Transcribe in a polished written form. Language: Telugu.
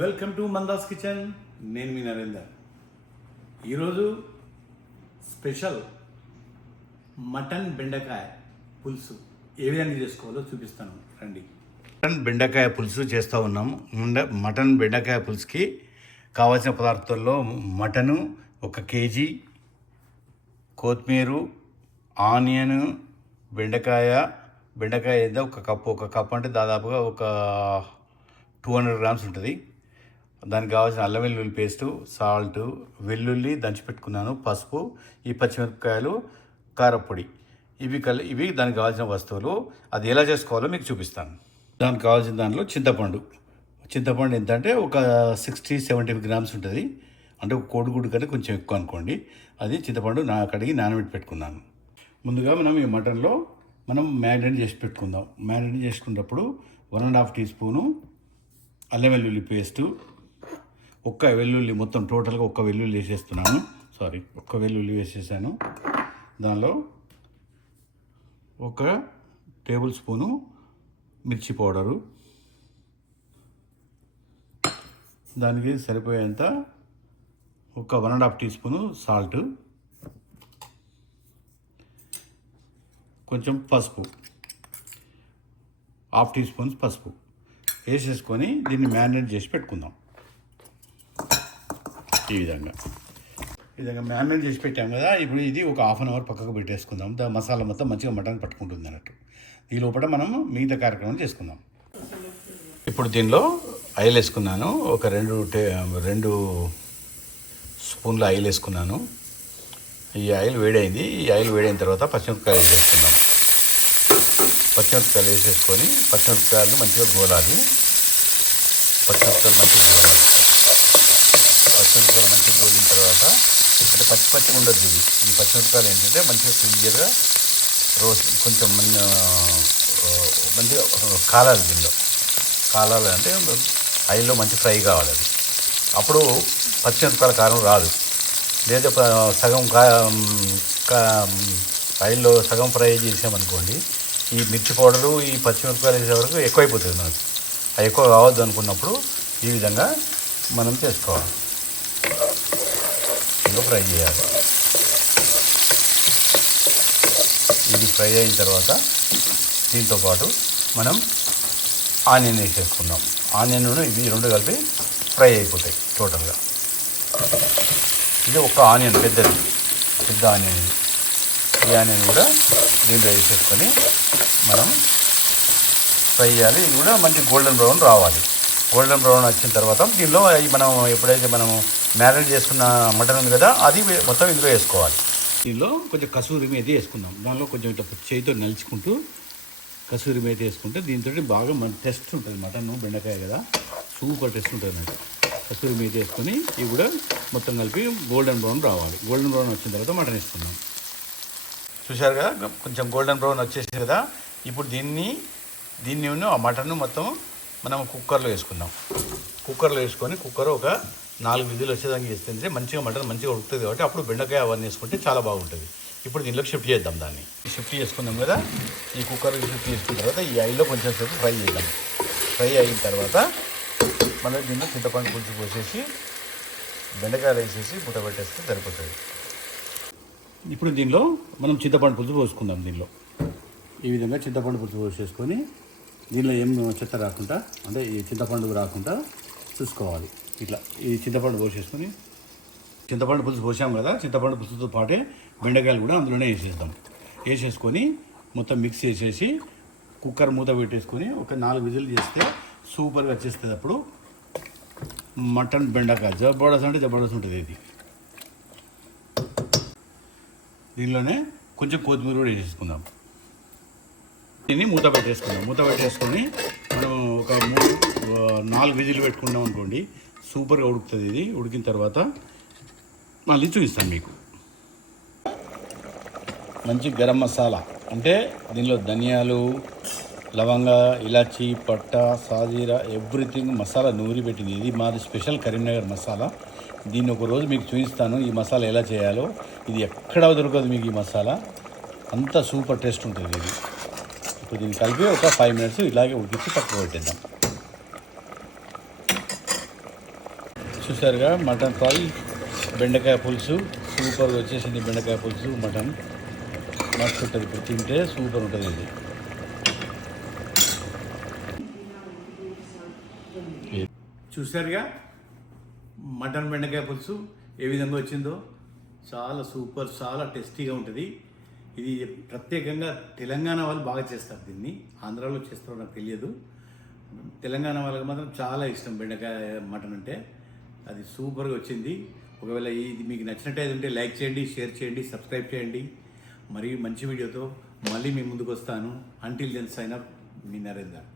Welcome to మందాస్ kitchen. నేను మీ నరేందర్. ఈరోజు స్పెషల్ మటన్ బెండకాయ పులుసు ఏ విధంగా చేసుకోవాలో చూపిస్తాను, రండి. మటన్ బెండకాయ పులుసు చేస్తూ ఉన్నాం. మటన్ బెండకాయ పులుసుకి కావాల్సిన పదార్థాల్లో మటను 1 కేజీ, కొత్తిమీర, ఆనియన్, బెండకాయ అయితే ఒక కప్పు అంటే దాదాపుగా ఒక 200 గ్రామ్స్ ఉంటుంది. దానికి కావాల్సిన అల్లం వెల్లుల్లి పేస్టు, సాల్ట్, వెల్లుల్లి దంచి పెట్టుకున్నాను, పసుపు, ఈ పచ్చిమిరపకాయలు, కారపొడి, ఇవి దానికి కావాల్సిన వస్తువులు. అది ఎలా చేసుకోవాలో మీకు చూపిస్తాను. దానికి కావాల్సిన దాంట్లో చింతపండు ఎంత అంటే ఒక 60-70 గ్రామ్స్ ఉంటుంది. అంటే ఒక కోడిగుడ్డు కంటే కొంచెం ఎక్కువ అనుకోండి. అది చింతపండు కడిగి నానబెట్టి పెట్టుకున్నాను. ముందుగా మనం ఈ మటన్లో మ్యారినేట్ చేసి పెట్టుకుందాం. మ్యారినేట్ చేసుకున్నప్పుడు 1.5 టీ స్పూను అల్లం వెల్లుల్లి పేస్టు, ఒక్క వెల్లుల్లి, మొత్తం టోటల్గా ఒక్క వెల్లుల్లి వేసేస్తున్నాను. ఒక్క వెల్లుల్లి వేసేసాను. దానిలో 1 టేబుల్ స్పూను మిర్చి పౌడరు, దానికి సరిపోయేంత 1.5 టీ స్పూను సాల్ట్, కొంచెం పసుపు, 1/2 టీ స్పూన్స్ పసుపు వేసేసుకొని దీన్ని మ్యారినేట్ చేసి పెట్టుకుందాం. ఈ విధంగా మ్యారినేట్ చేసి పెట్టాం కదా. ఇప్పుడు ఇది ఒక 1/2 అవర్ పక్కకు పెట్టేసుకుందాం. మసాలా మొత్తం మంచిగా మటన్ పట్టుకుంటుంది అన్నట్టు. ఈ లోపల మనం మిగతా కార్యక్రమం చేసుకుందాం. ఇప్పుడు దీనిలో ఆయిల్ వేసుకున్నాను. ఒక 2 స్పూన్ల ఆయిల్ వేసుకున్నాను. ఈ ఆయిల్ వేడైంది. ఈ ఆయిల్ వేడైన తర్వాత పచ్చిమిరపకాయలు వేసేసుకుందాం. పచ్చిమిరపకాయలు వేసేసుకొని పచ్చిమిరపకాయలు మంచిగా గోలాలి. పచ్చిమిరపకాయలు మంచిగా గోలిన తర్వాత అంటే పచ్చిగా ఉండదు. ఈ పచ్చిమిరపకాయలు ఏంటంటే మంచిగా క్లియర్గా రోస్ట్ కొంచెం మంచిగా కాలాలి. దీనిలో కాలాలంటే ఆయిల్లో మంచి ఫ్రై కావాలి. అది అప్పుడు పచ్చిమిరపకాయల కారం రాదు. లేదా సగం ఆయిల్లో సగం ఫ్రై చేసామనుకోండి, ఈ మిర్చి పౌడరు, ఈ పచ్చిమిరపకాయలు వేసే వరకు ఎక్కువైపోతుంది మనకు. అది ఎక్కువ కావద్దు అనుకున్నప్పుడు ఈ విధంగా మనం చేసుకోవాలి. ఇంకా ఫ్రై చేయాలి. ఇది ఫ్రై అయిన తర్వాత దీంతోపాటు మనం ఆనియన్ వేసేసుకుందాం. ఆనియన్ ఇవి 2 కలిపి ఫ్రై అయిపోతాయి టోటల్గా. ఇది ఒక ఆనియన్, పెద్ద ఆనియన్. ఈ ఆనియన్ కూడా దీంట్లో వేసేసుకొని మనం ఫ్రై చేయాలి. ఇది కూడా మంచి గోల్డెన్ బ్రౌన్ రావాలి. గోల్డెన్ బ్రౌన్ వచ్చిన తర్వాత దీనిలో మనం ఎప్పుడైతే మనము మ్యారినేట్ చేసుకున్న మటన్ ఉంది కదా, అది మొత్తం ఇందులో వేసుకోవాలి. దీనిలో కొంచెం కసూరి మేతి వేసుకుందాం. దానిలో కొంచెం ఇట్లా చేతితో నలుచుకుంటూ కసూరి మేతి వేసుకుంటే దీంతో బాగా మన టేస్ట్ ఉంటుంది. మటన్ బెండకాయ కదా, సూపర్ టేస్ట్ ఉంటుంది అన్నట్టు. కసూరి మేతి వేసుకొని ఇవి కూడా మొత్తం కలిపి గోల్డెన్ బ్రౌన్ రావాలి. గోల్డెన్ బ్రౌన్ వచ్చిన తర్వాత మటన్ వేసుకుందాం. చూశారు కదా, కొంచెం గోల్డెన్ బ్రౌన్ వచ్చేసింది కదా. ఇప్పుడు దీన్ని ఆ మటన్ మొత్తం మనం కుక్కర్లో వేసుకుందాం. కుక్కర్లో వేసుకొని ఒక 4 విజిల్ వచ్చేదానికి వేస్తే మంచిగా మటన్ మంచిగా ఉడుకుతుంది. కాబట్టి అప్పుడు బెండకాయ అవన్నీ వేసుకుంటే చాలా బాగుంటుంది. ఇప్పుడు దీనిలోకి షిఫ్ట్ చేద్దాం. దాన్ని షిఫ్ట్ చేసుకుందాం కదా. ఈ కుక్కర్కి షిఫ్ట్ చేసుకున్న తర్వాత ఈ ఆయిల్లో కొంచెం సేపు ఫ్రై చేద్దాం. ఫ్రై అయిన తర్వాత మనం దీనిలో చింతపండు పులుసు పోసేసి బెండకాయలు వేసేసి మూత పెట్టేస్తే సరిపోతుంది. ఇప్పుడు దీనిలో మనం చింతపండు పులుసు పోసుకుందాం. దీనిలో ఈ విధంగా చింతపండు పులుసు పోసేసుకొని దీనిలో ఏం చెత్త రాకుండా, అంటే ఈ చింతపండు రాకుండా చూసుకోవాలి. ఇట్లా ఈ చింతపండు పోసేసుకొని, చింతపండు పులుసు పోసాం కదా, చింతపండు పులుసుతో పాటే బెండకాయలు కూడా అందులోనే వేసేసుకొని మొత్తం మిక్స్ చేసేసి కుక్కర్ మూత పెట్టేసుకొని ఒక 4 విజిల్ చేస్తే సూపర్గా వచ్చేస్తుంది. అప్పుడు మటన్ బెండకాయ జబర్దస్త్ ఉంటుంది. ఇది దీనిలోనే కొంచెం కొత్తిమీర కూడా వేసేసుకుందాం. దీన్ని మూత పెట్టేసుకొని మనం ఒక 4 విజిల్ పెట్టుకున్నాం అనుకోండి, సూపర్గా ఉడుకుతుంది. ఇది ఉడికిన తర్వాత మళ్ళీ చూపిస్తాను మీకు. మంచి గరం మసాలా అంటే దీనిలో ధనియాలు, లవంగ, ఇలాచి, పట్ట, సాజీరా, ఎవ్రీథింగ్ మసాలా నూరి పెట్టింది. ఇది మాది స్పెషల్ కరీంనగర్ మసాలా. దీన్ని ఒక రోజు మీకు చూపిస్తాను ఈ మసాలా ఎలా చేయాలో. ఇది ఎక్కడా దొరకదు మీకు. ఈ మసాలా అంత సూపర్ టేస్ట్ ఉంటుంది. ఇది ఇప్పుడు దీన్ని కలిపి ఒక 5 మినిట్స్ ఇలాగే ఉడికించి పక్కకు పెట్టేద్దాం. చూసారుగా మటన్ ఫ్రై, బెండకాయ పులుసు సూపర్గా వచ్చేసింది. బెండకాయ పులుసు మటన్ మస్తు ఉంటుంది. ఇప్పుడు తింటే సూపర్ ఉంటుంది ఇది. చూసారుగా మటన్ బెండకాయ పులుసు ఏ విధంగా వచ్చిందో. చాలా సూపర్, చాలా టేస్టీగా ఉంటుంది. ఇది ప్రత్యేకంగా తెలంగాణ వాళ్ళు బాగా చేస్తారు దీన్ని. ఆంధ్రాలో చేస్తారో నాకు తెలియదు. తెలంగాణ వాళ్ళకి మాత్రం చాలా ఇష్టం బెండకాయ మటన్ అంటే. అది సూపర్గా వచ్చింది. ఒకవేళ ఇది మీకు నచ్చినట్టయితే ఉంటే లైక్ చేయండి, షేర్ చేయండి, సబ్స్క్రైబ్ చేయండి. మరియు మంచి వీడియోతో మళ్ళీ మీ ముందుకు వస్తాను. అంటిల్ దెన్ సైన్ అప్, మీ నరేందర్.